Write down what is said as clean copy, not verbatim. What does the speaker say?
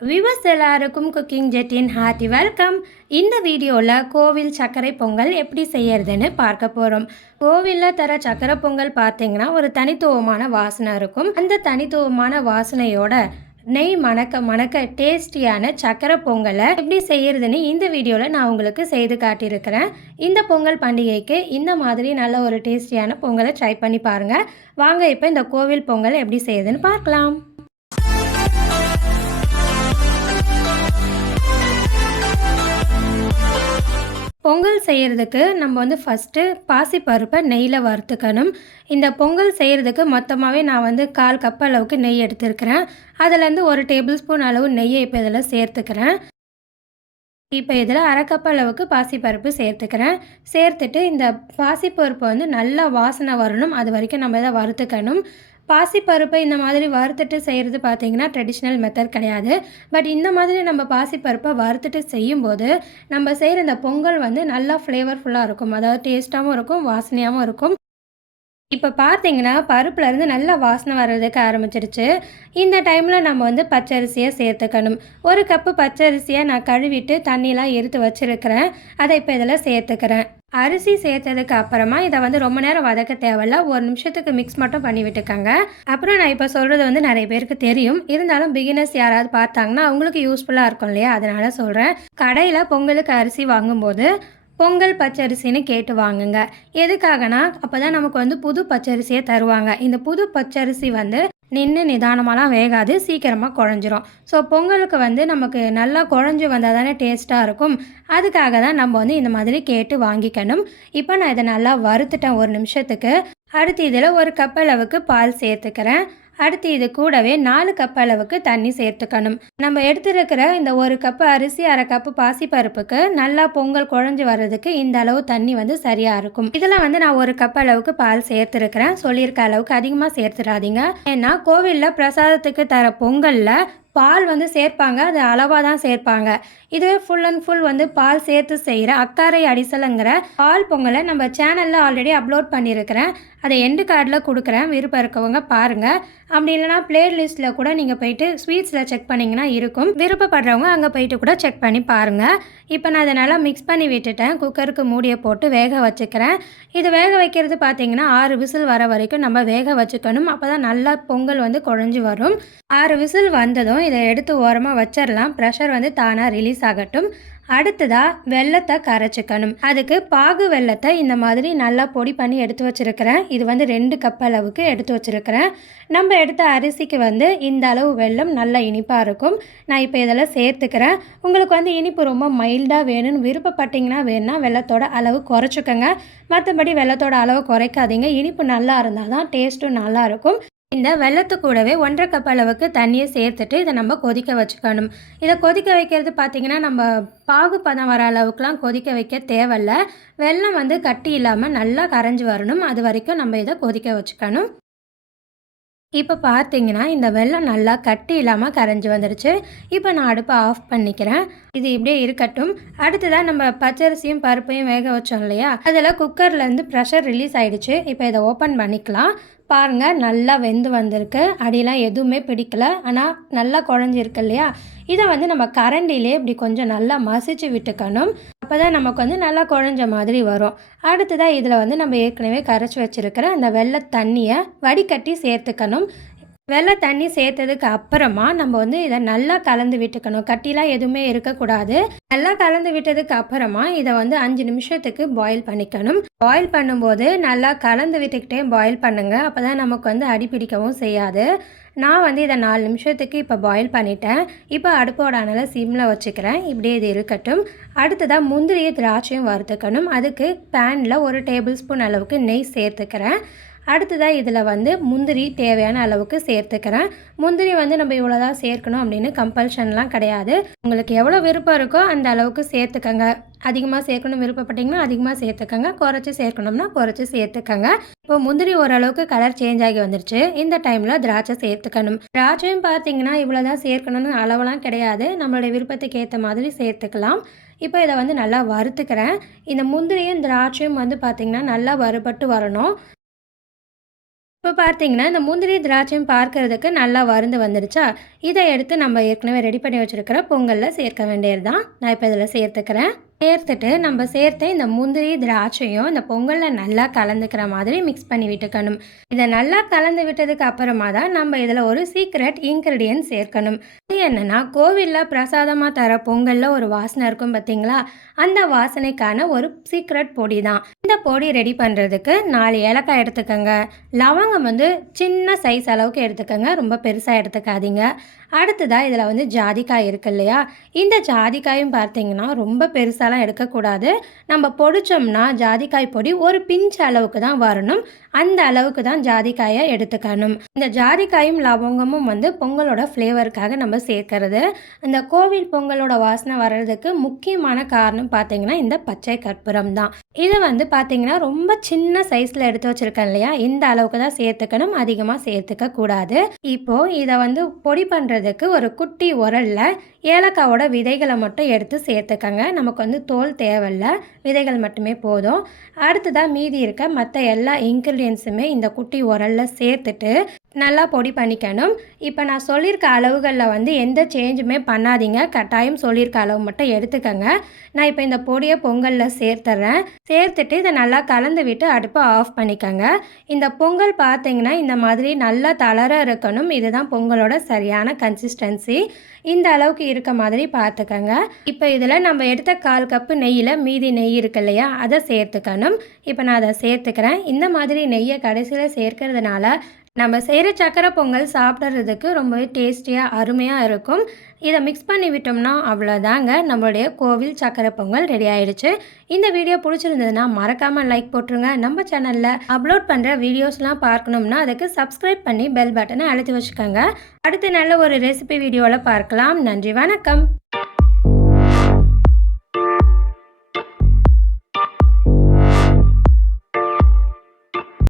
Viewers எல்லாருக்கும் cooking ஜெட்டின் hearty welcome. இந்த வீடியோவில் கோவில் சர்க்கரை பொங்கல் எப்படி செய்யறதுன்னு பார்க்க போகிறோம். கோவிலில் தர சர்க்கரை பொங்கல் பார்த்தீங்கன்னா ஒரு தனித்துவமான வாசனை இருக்கும். அந்த தனித்துவமான வாசனையோட நெய் மணக்க மணக்க டேஸ்டியான சர்க்கரை பொங்கலை எப்படி செய்யறதுன்னு இந்த வீடியோவில் நான் உங்களுக்கு செய்து காட்டியிருக்கிறேன். இந்த பொங்கல் பண்டிகைக்கு இந்த மாதிரி நல்ல ஒரு டேஸ்டியான பொங்கலை ட்ரை பண்ணி பாருங்கள். வாங்க இப்போ இந்த கோவில் பொங்கல் எப்படி செய்யுதுன்னு பார்க்கலாம். பொங்கல் செய்கிறதுக்கு நம்ம வந்து ஃபஸ்ட்டு பாசிப்பருப்பை நெய்யில் வறுத்துக்கணும். இந்த பொங்கல் செய்கிறதுக்கு மொத்தமாகவே நான் வந்து 1/4 கப் அளவுக்கு நெய் எடுத்துருக்கிறேன். அதுலேருந்து 1 டேபிள் ஸ்பூன் அளவு நெய்யை இப்போ இதில் சேர்த்துக்கிறேன். இப்போ இதில் 1/2 கப் அளவுக்கு பாசிப்பருப்பு சேர்த்துக்கிறேன். சேர்த்துட்டு இந்த பாசிப்பருப்பு வந்து நல்லா வாசனை வரணும், அது வரைக்கும் நம்ம இதை வறுத்துக்கணும். பாசிப்பருப்பை இந்த மாதிரி வறுத்துட்டு செய்கிறது பார்த்திங்கன்னா ட்ரெடிஷ்னல் மெத்தட் கிடையாது. பட் இந்த மாதிரி நம்ம பாசிப்பருப்பை வறுத்துட்டு செய்யும்போது நம்ம செய்கிற இந்த பொங்கல் வந்து நல்லா ஃப்ளேவர்ஃபுல்லாக இருக்கும். அதாவது டேஸ்ட்டாகவும் இருக்கும், வாசனையாகவும் இருக்கும். இப்போ பார்த்தீங்கன்னா பருப்புலேருந்து நல்லா வாசனை வர்றதுக்கு ஆரம்பிச்சிருச்சு. இந்த டைமில் நம்ம வந்து பச்சரிசியை சேர்த்துக்கணும். 1 கப்பு பச்சரிசியை நான் கழுவிட்டு தண்ணியெலாம் எடுத்து வச்சுருக்கிறேன். அதை இப்போ இதில் சேர்த்துக்கிறேன். அரிசி சேர்த்ததுக்கு அப்புறமா இதை வந்து ரொம்ப நேரம் வதக்க தேவையில்ல, 1 நிமிஷத்துக்கு மிக்ஸ் மட்டும் பண்ணி விட்டுக்கோங்க. அப்புறம் நான் இப்போ சொல்கிறது வந்து நிறைய பேருக்கு தெரியும், இருந்தாலும் பிகினர்ஸ் யாராவது பார்த்தாங்கன்னா அவங்களுக்கு யூஸ்ஃபுல்லாக இருக்கும் இல்லையா, அதனால் சொல்கிறேன். கடையில் பொங்கலுக்கு அரிசி வாங்கும்போது பொங்கல் பச்சரிசின்னு கேட்டு வாங்குங்க. எதுக்காகனா அப்போ தான் நமக்கு வந்து புது பச்சரிசியை தருவாங்க. இந்த புது பச்சரிசி வந்து நின்று நிதானமாலாம் வேகாது, சீக்கிரமாக குழஞ்சிரும். ஸோ பொங்கலுக்கு வந்து நமக்கு நல்லா குழஞ்சி வந்தால் தானே டேஸ்ட்டாக இருக்கும். அதுக்காக தான் நம்ம வந்து இந்த மாதிரி கேட்டு வாங்கிக்கணும். இப்போ நான் இதை நல்லா வறுத்துட்டேன் 1 நிமிஷத்துக்கு. அடுத்து இதில் 1 கப் அளவுக்கு பால் சேர்த்துக்கிறேன். அடுத்து இது கூடவே 4 கப் அளவுக்கு தண்ணி சேர்த்துக்கணும். நம்ம எடுத்துருக்கிற இந்த 1 கப்பு அரிசி 1/2 கப்பு பாசிப்பருப்புக்கு நல்லா பொங்கல் குழஞ்சி வர்றதுக்கு இந்த அளவு தண்ணி வந்து சரியாக இருக்கும். இதில் வந்து நான் 1 கப் அளவுக்கு பால் சேர்த்துருக்கிறேன். சொல்லியிருக்க அளவுக்கு அதிகமாக சேர்த்துடாதீங்க. ஏன்னா கோவிலில் பிரசாதத்துக்கு தர பொங்கலில் பால் வந்து சேர்ப்பாங்க, அது அளவாக தான் சேர்ப்பாங்க. இதுவே ஃபுல் அண்ட் ஃபுல் வந்து பால் சேர்த்து செய்கிற அக்காரை அடிசலுங்கிற பால் பொங்கலை நம்ம சேனலில் ஆல்ரெடி அப்லோட் பண்ணியிருக்கிறேன். அதை எண்டு கார்டில் கொடுக்குறேன், விருப்பம் இருக்கவங்க பாருங்கள். அப்படி இல்லைனா பிளேலிஸ்ட்டில் கூட நீங்கள் போயிட்டு ஸ்வீட்ஸில் செக் பண்ணிங்கன்னா இருக்கும். விருப்பப்படுறவங்க அங்கே போயிட்டு கூட செக் பண்ணி பாருங்கள். இப்போ நான் அதை நல்லா மிக்ஸ் பண்ணி விட்டுட்டேன். குக்கருக்கு மூடியை போட்டு வேக வச்சுக்கிறேன். இது வேக வைக்கிறது பார்த்திங்கன்னா 6 விசில் வர வரைக்கும் நம்ம வேக வச்சுக்கணும். அப்போ தான் நல்லா பொங்கல் வந்து குழஞ்சி வரும். 6 விசில் வந்ததும் இதை எடுத்து ஓரமாக வச்சிடலாம். ப்ரெஷர் வந்து தானாக ரிலீஸ் ஆகட்டும். அடுத்ததாக வெல்லத்தை கரைச்சிக்கணும். அதுக்கு பாகு வெல்லத்தை இந்த மாதிரி நல்லா பொடி பண்ணி எடுத்து வச்சுருக்கிறேன். இது வந்து 2 கப் அளவுக்கு எடுத்து வச்சுருக்கிறேன். நம்ம எடுத்த அரிசிக்கு வந்து இந்த அளவு வெல்லம் நல்லா இனிப்பாக இருக்கும். நான் இப்போ இதெல்லாம் சேர்த்துக்கிறேன். உங்களுக்கு வந்து இனிப்பு ரொம்ப மைல்டாக வேணும்னு விருப்பப்பட்டிங்கன்னா வேணுன்னா வெல்லத்தோட அளவு குறைச்சிக்கோங்க. மற்றபடி வெல்லத்தோட அளவு குறைக்காதீங்க. இனிப்பு நல்லா இருந்தால் தான் டேஸ்ட்டும் நல்லாயிருக்கும். இந்த வெல்லத்து கூடவே 1/2 கப் அளவுக்கு தண்ணியை சேர்த்துட்டு இதை நம்ம கொதிக்க வச்சுக்கணும். இதை கொதிக்க வைக்கிறது பார்த்திங்கன்னா நம்ம பாகு பதம் வர அளவுக்குலாம் கொதிக்க வைக்க தேவையில்ல. வெல்லம் வந்து கட்டி இல்லாமல் நல்லா கரைஞ்சி வரணும், அது வரைக்கும் நம்ம இதை கொதிக்க வச்சுக்கணும். இப்போ பார்த்தீங்கன்னா இந்த வெல்லம் நல்லா கட்டி இல்லாமல் கரைஞ்சி வந்துடுச்சு. இப்போ நான் அடுப்பை ஆஃப் பண்ணிக்கிறேன். இது இப்படியே இருக்கட்டும். அடுத்ததான் நம்ம பச்சரிசியும் பருப்பையும் வேக வச்சோம் இல்லையா, அதில் குக்கர்லேருந்து ப்ரெஷர் ரிலீஸ் ஆகிடுச்சு. இப்போ இதை ஓப்பன் பண்ணிக்கலாம். பாருங்கள், நல்லா வெந்து வந்திருக்கு. அடியெலாம் எதுவுமே பிடிக்கல, ஆனால் நல்லா குழஞ்சிருக்கு இல்லையா. இதை வந்து நம்ம கரண்டிலே இப்படி கொஞ்சம் நல்லா மசிச்சு விட்டுக்கணும். அப்போ தான் நமக்கு வந்து நல்லா குழஞ்ச மாதிரி வரும். அடுத்ததாக இதில் வந்து நம்ம ஏற்கனவே கரைச்சி வச்சுருக்கிற அந்த வெள்ளை தண்ணியை வடிகட்டி சேர்த்துக்கணும். வெள்ளை தண்ணி சேர்த்ததுக்கு அப்புறமா நம்ம வந்து இதை நல்லா கலந்து விட்டுக்கணும். கட்டிலாம் எதுவுமே இருக்கக்கூடாது. நல்லா கலந்து விட்டதுக்கு அப்புறமா இதை வந்து 5 நிமிஷத்துக்கு பாயில் பண்ணிக்கணும். பாயில் பண்ணும்போது நல்லா கலந்து விட்டுக்கிட்டே பாயில் பண்ணுங்கள். அப்போ தான் நமக்கு வந்து அடி பிடிக்கவும் செய்யாது. நான் வந்து இதை 4 நிமிஷத்துக்கு இப்போ பாயில் பண்ணிட்டேன். இப்போ அடுப்போட அனலை சிம்மில் வச்சுக்கிறேன். இப்படியே இது இருக்கட்டும். அடுத்ததாக முந்திரியை திராட்சையும் வறுத்துக்கணும். அதுக்கு பேனில் 1 டேபிள் ஸ்பூன் அளவுக்கு நெய் சேர்த்துக்கிறேன். அடுத்ததாக இதில் வந்து முந்திரி தேவையான அளவுக்கு சேர்த்துக்கிறேன். முந்திரி வந்து நம்ம இவ்வளோ தான் சேர்க்கணும் அப்படின்னு கம்பல்ஷன்லாம் கிடையாது. உங்களுக்கு எவ்வளோ விருப்பம் இருக்கோ அந்த அளவுக்கு சேர்த்துக்கங்க. அதிகமாக சேர்க்கணும் விருப்பப்பட்டிங்கன்னா அதிகமாக சேர்த்துக்கங்க, குறைச்சி சேர்க்கணும்னா குறைச்சி சேர்த்துக்கங்க. இப்போ முந்திரி ஓரளவுக்கு கலர் சேஞ்ச் ஆகி வந்துருச்சு. இந்த டைமில் திராட்சை சேர்த்துக்கணும். திராட்சையும் பார்த்தீங்கன்னா இவ்வளோ தான் சேர்க்கணும்னு அளவெல்லாம் கிடையாது, நம்மளுடைய விருப்பத்துக்கு ஏற்ற மாதிரி சேர்த்துக்கலாம். இப்போ இதை வந்து நல்லா வறுத்துக்கிறேன். இந்த முந்திரியும் திராட்சையும் வந்து பார்த்திங்கன்னா நல்லா வறுபட்டு வரணும். இப்போ பார்த்தீங்கன்னா, இந்த முந்திரி, திராட்சையும் பார்க்கறதுக்கு நல்லா வறுந்து வந்துடுச்சா, இத எடுத்து நம்ம ஏற்கனவே ரெடி பண்ணி வச்சிருக்கிற பொங்கல்ல சேர்க்க வேண்டியது தான். நான் இப்போ இதில சேர்த்துக்கிறேன். சேர்த்துட்டு நம்ம சேர்த்த இந்த முந்திரி, திராட்சையும் இந்த பொங்கல்ல நல்லா கலந்துக்கிற மாதிரி மிக்ஸ் பண்ணி விட்டுக்கணும். இத நல்லா கலந்து விட்டதுக்கு அப்புறமா தான் நம்ம இதில ஒரு சீக்ரெட் இன்கிரீடியன்ட் சேர்க்கணும். அது என்னன்னா, கோவில்ல பிரசாதமா தர பொங்கல்ல ஒரு வாசனை இருக்கும் பார்த்தீங்களா? அந்த வாசனைக்கான ஒரு சீக்ரெட் பொடி தான். இந்த பொடி ரெடி பண்ணுறதுக்கு 4 ஏலக்காய் எடுத்துக்கங்க. லவங்கம் வந்து சின்ன சைஸ் அளவுக்கு எடுத்துக்கங்க. ரொம்ப பெருசா எடுத்துக்காதீங்க. அடுத்ததா இதில வந்து ஜாதிக்காய் இருக்கு இல்லையா? இந்த ஜாதிக்காயும் பார்த்தீங்கன்னா, ரொம்ப பெருசாலாம் எடுக்கக்கூடாது. நம்ம பொடிச்சோம்னா ஜாதிக்காய் பொடி ஒரு பிஞ்ச் அளவுக்கு தான் வரணும். அந்த அளவுக்கு தான் ஜாதிக்காயை எடுத்துக்கணும். இந்த ஜாதிக்காயும் லவங்கமும் வந்து பொங்கலோட ஃப்ளேவருக்காக நம்ம சேர்க்கறது. இந்த கோவில் பொங்கலோட வாசனை வர்றதுக்கு முக்கியமான காரணம் பார்த்தீங்கன்னா, இந்த பச்சை கற்பூரம் தான். இத வந்து பார்த்தீங்கன்னா, ரொம்ப சின்ன சைஸ்ல எடுத்து வச்சிருக்கேன் இல்லையா? இந்த அளவுக்கு தான் சேர்த்துக்கணும். அதிகமா சேர்த்துக்க கூடாது. இப்போ இத வந்து பொடி பண்ணுறதுக்கு ஒரு குட்டி உரல்ல ஏலக்காவோட விதைகளை மட்டும் எடுத்து சேர்த்துக்கங்க. நமக்கு வந்து தோல் தேவையில்ல. விதைகள் மட்டுமே போதும். அடுத்ததாக மீதி இருக்க மற்ற எல்லா இன்க்ரீடியன்ஸுமே இந்த குட்டி உரல்ல சேர்த்துட்டு நல்லா பொடி பண்ணிக்கணும். இப்போ நான் சொல்லியிருக்க அளவுகளில் வந்து எந்த சேஞ்சுமே பண்ணாதீங்க. கட்டாயம் சொல்லியிருக்க அளவு மட்டும் எடுத்துக்கங்க. நான் இப்போ இந்த பொடியை பொங்கலில் சேர்த்துட்றேன். சேர்த்துட்டு இதை நல்லா கலந்து விட்டு அடுப்பை ஆஃப் பண்ணிக்கோங்க. இந்த பொங்கல் பார்த்தீங்கன்னா இந்த மாதிரி நல்லா தளர இருக்கணும். இதுதான் பொங்கலோட சரியான கன்சிஸ்டன்சி. இந்த அளவுக்கு இருக்க மாதிரி பார்த்துக்கங்க. இப்போ இதில் நம்ம எடுத்த 1/4 கப்பு நெய்யில் மீதி நெய் இருக்கு இல்லையா, அதை சேர்த்துக்கணும். இப்போ நான் அதை சேர்த்துக்கிறேன். இந்த மாதிரி நெய்யை கடைசியில் சேர்க்கறதுனால நம்ம செய்கிற சக்கரை பொங்கல் சாப்பிட்றதுக்கு ரொம்பவே டேஸ்டியாக அருமையாக இருக்கும். இதை மிக்ஸ் பண்ணி விட்டோம்னா அவ்வளோதாங்க, நம்மளுடைய கோவில் சக்கரை பொங்கல் ரெடி ஆயிடுச்சு. இந்த வீடியோ பிடிச்சிருந்ததுன்னா மறக்காமல் லைக் போட்டுருங்க. நம்ம சேனலில் அப்லோட் பண்ணுற வீடியோஸ்லாம் பார்க்கணும்னா அதுக்கு சப்ஸ்கிரைப் பண்ணி பெல் பட்டனை அழுத்தி வச்சுக்கோங்க. அடுத்து நல்ல ஒரு ரெசிபி வீடியோவில் பார்க்கலாம். நன்றி, வணக்கம்.